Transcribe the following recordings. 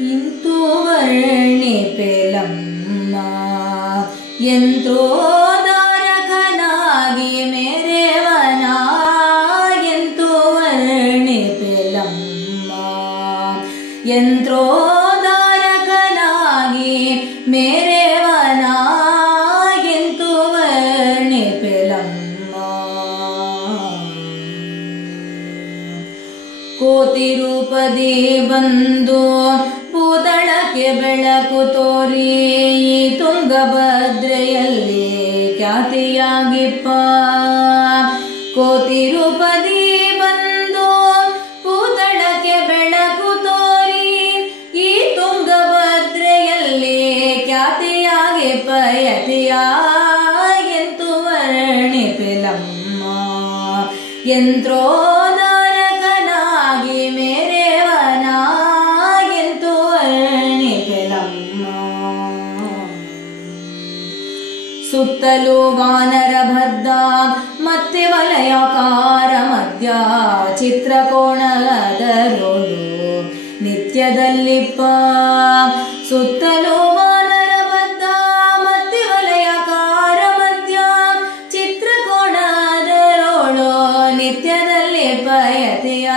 ಇಂತು ವರ್ಣಿಪೆಲಮ್ಮ ಯಂತ್ರೋದಾರಕನಾಗಿ ಮೇರೆವನ ಎಂತು ವರ್ಣಿಪೆಲಮ್ಮ ಯಂತ್ರೋದಾರಕನಾಗಿ ಮೇರೆವನ ಎಂತು ವರ್ಣಿಪೆಲಮ್ಮ ಕೋತಿ ರೂಪದಿ ಬಂದು ಭೂತಳಕ್ಕೆ ಬೆಳಕು ತೋರಿ ತುಂಗಭದ್ರೆಯಲ್ಲಿ ಖ್ಯಾತಿಯಾಗಿಪ್ಪ ಕೋತಿ ರೂಪದಿ ಬಂದು ಭೂತಳಕ್ಕೆ ಬೆಳಕು ತೋರಿ ಈ ತುಂಗಭದ್ರೆಯಲ್ಲಿ ಖ್ಯಾತಿಯಾಗಿಪ್ಪ ಯತಿಯ ಎಂತು ವರ್ಣಿಪೆಲಮ್ಮ ಯಂತ್ರೋದಾರಕನಾಗಿ ಮೇರೆವನ ಎಂತು ವರ್ಣಿಪೆಲಮ್ಮ ಸುತ್ತಲೂ ವಾನರ ಬದ್ಧ ಮತ್ತೆ ವಲಯಾಕಾರ ಮಧ್ಯ ಚಿತ್ರಕೋಣದರೋಳು ನಿತ್ಯದಲ್ಲಿಪ್ಪ ಸುತ್ತಲೂ ವಾನರ ಬದ್ಧ ಮತ್ತೆ ವಲಯಾಕಾರ ಮಧ್ಯ ಚಿತ್ರಕೋಣದರೋಳು ನಿತ್ಯದಲ್ಲಿ ಪಯತಿಯ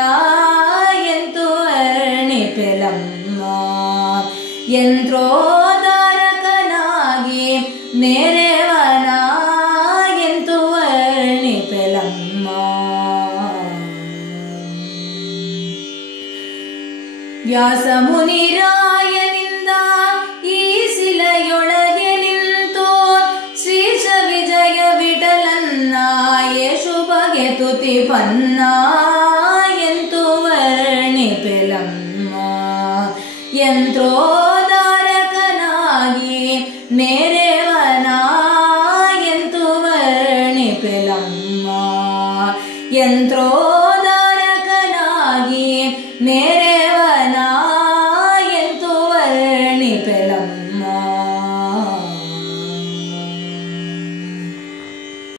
ಎಂತು ವರ್ಣಿಪೆಲಮ್ಮ ಯಂತ್ರೋದಾರಕನಾಗಿ ಮೇರೆವನ ಎಂತು ವರ್ಣಿಪೆಲಮ್ಮ ವ್ಯಾಸ ಮುನಿರಾಯನಿಂದ ಈ ಶಿಲೆಯೊಳಗೆ ನಿಂತು ಶ್ರೀಶ ವಿಜಯ ವಿಠಲನ್ನ ಯೇಷು ಬಗೆ ತುತಿ ಪನ್ನ ಎಂತು ವರ್ಣಿಪೆಲಮ್ಮ ಯಂತ್ರೋದಾರಕನಾಗಿ ಮೇರೆವನ ಎಂತು ವರ್ಣಿಪೆಲಮ್ಮ ಯಂತ್ರೋದಾರಕನಾಗಿ ಮೇರೆವನ